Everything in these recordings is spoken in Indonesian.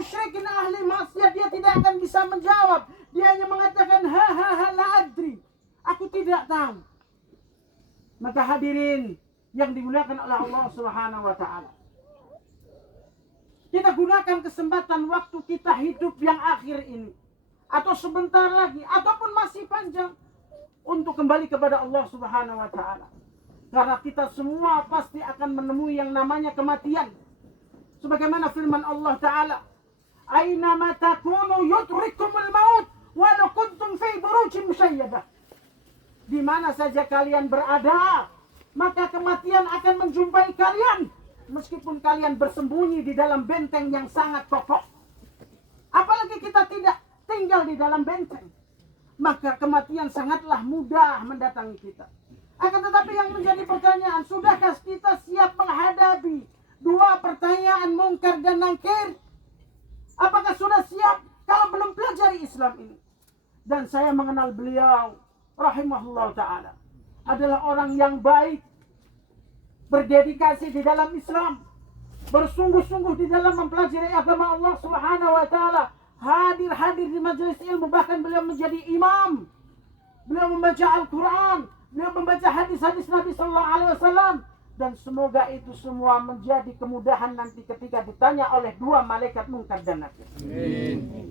musyrikin, ahli maksiat, dia tidak akan bisa menjawab. Dia hanya mengatakan la adri, aku tidak tahu. Maka hadirin yang dimuliakan oleh Allah Subhanahu wa taala, kita gunakan kesempatan waktu kita hidup yang akhir ini, atau sebentar lagi, ataupun masih panjang, untuk kembali kepada Allah Subhanahu wa taala. Karena kita semua pasti akan menemui yang namanya kematian. Sebagaimana firman Allah taala, "Aina ma takunu yudrikumul maut walau kuntum fi burujin musyayyadah." Di mana saja kalian berada, maka kematian akan menjumpai kalian, meskipun kalian bersembunyi di dalam benteng yang sangat kokoh. Apalagi kita tidak tinggal di dalam benteng, maka kematian sangatlah mudah mendatangi kita. Akan tetapi yang menjadi pertanyaan, sudahkah kita siap menghadapi dua pertanyaan mungkar dan nakir? Apakah sudah siap kalau belum pelajari Islam ini? Dan saya mengenal beliau rahimahullah ta'ala, adalah orang yang baik, berdedikasi di dalam Islam, bersungguh-sungguh di dalam mempelajari agama Allah Subhanahu wa ta'ala, hadir di majelis ilmu, bahkan beliau menjadi imam. Beliau membaca Al-Quran, beliau membaca hadis-hadis Nabi Sallallahu Alaihi Wasallam, dan semoga itu semua menjadi kemudahan nanti ketika ditanya oleh dua malaikat mungkar dan nakir.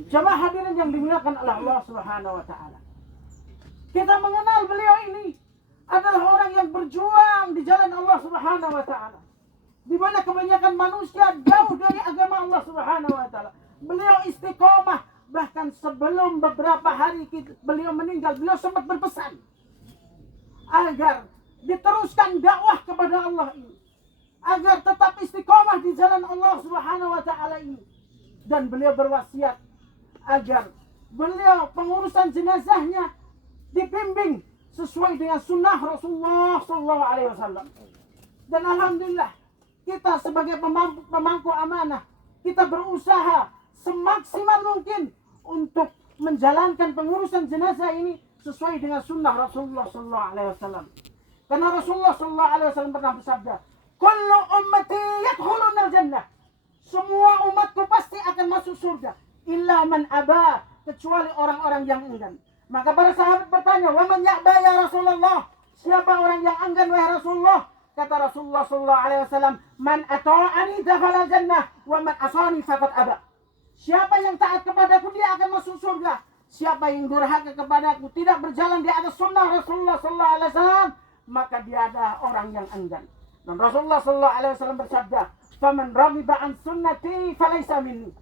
Jamaah hadirin yang dimuliakan oleh Allah Subhanahu wa taala, kita mengenal beliau ini adalah orang yang berjuang di jalan Allah Subhanahu wa taala, di mana kebanyakan manusia jauh dari agama Allah Subhanahu wa taala. Beliau istiqomah, bahkan sebelum beberapa hari beliau meninggal, beliau sempat berpesan agar diteruskan dakwah kepada Allah ini, agar tetap istiqomah di jalan Allah Subhanahu wa taala ini. Dan beliau berwasiat agar beliau pengurusan jenazahnya dibimbing sesuai dengan sunnah Rasulullah Sallallahu Alaihi Wasallam. Dan alhamdulillah, kita sebagai pemangku amanah, kita berusaha semaksimal mungkin untuk menjalankan pengurusan jenazah ini sesuai dengan sunnah Rasulullah Sallallahu Alaihi Wasallam. Karena Rasulullah Sallallahu Alaihi Wasallam pernah bersabda, "Kullu ummati yadkhuluna al-jannah." Semua umatku pasti akan masuk surga, illa man aba, kecuali orang-orang yang enggan. Maka para sahabat bertanya, "Wa man ya'ba ya Rasulullah?" Siapa orang yang enggan wahai Rasulullah? Kata Rasulullah Sallallahu Alaihi Wasallam, "Man ata'ani dakhala al-jannah, wa man asani faqad aba." Siapa yang taat kepadaku, dia akan masuk surga. Siapa yang durhaka kepadaku, tidak berjalan di atas sunnah Rasulullah Sallallahu Alaihi Wasallam, maka dia adalah orang yang enggan. Dan Rasulullah Sallallahu Alaihi Wasallam bersabda, "Faman raghiba an sunnati falaysa minni."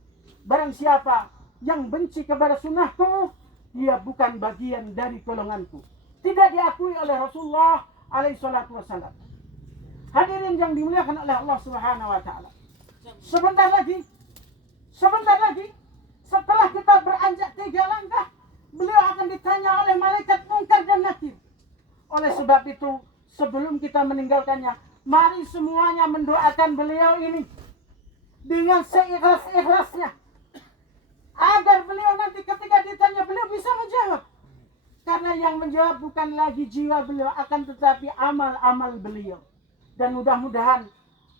Barang siapa yang benci kepada sunnahku, dia bukan bagian dari golonganku. Tidak diakui oleh Rasulullah alaihi salatu wasallam. Hadirin yang dimuliakan oleh Allah Subhanahu wa taala, sebentar lagi, setelah kita beranjak 3 langkah, beliau akan ditanya oleh malaikat mungkar dan nakir. Oleh sebab itu, sebelum kita meninggalkannya, mari semuanya mendoakan beliau ini dengan seikhlas-ikhlasnya, agar beliau nanti ketika ditanya, beliau bisa menjawab. Karena yang menjawab bukan lagi jiwa beliau, akan tetapi amal-amal beliau. Dan mudah-mudahan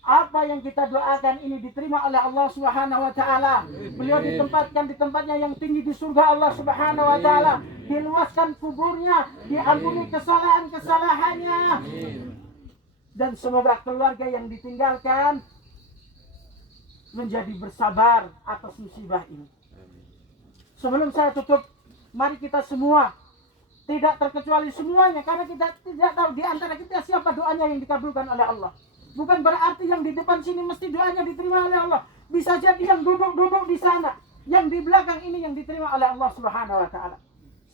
apa yang kita doakan ini diterima oleh Allah Subhanahu wa taala. Beliau ditempatkan di tempatnya yang tinggi di surga Allah Subhanahu wa taala. Diluaskan kuburnya, diampuni kesalahan-kesalahannya. Dan semoga keluarga yang ditinggalkan menjadi bersabar atas musibah ini. Sebelum saya tutup, mari kita semua, tidak terkecuali semuanya, karena kita tidak tahu di antara kita siapa doanya yang dikabulkan oleh Allah. Bukan berarti yang di depan sini mesti doanya diterima oleh Allah. Bisa jadi yang duduk-duduk di sana, yang di belakang ini yang diterima oleh Allah Subhanahu wa taala.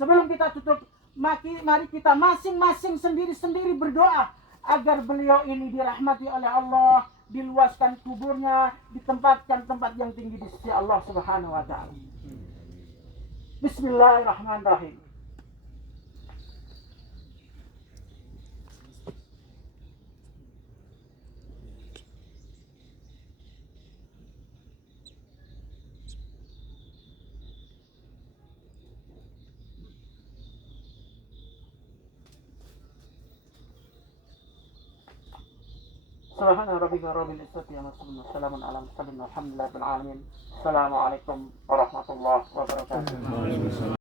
Sebelum kita tutup, mari kita masing-masing sendiri-sendiri berdoa agar beliau ini dirahmati oleh Allah, diluaskan kuburnya, ditempatkan tempat yang tinggi di sisi Allah Subhanahu wa taala. Bismillahirrahmanirrahim. Subhana rabbika rabbil izzati amma yasifun wa salamun ala mursalin walhamdulillahi rabbil alamin. Assalamualaikum warahmatullahi wabarakatuh.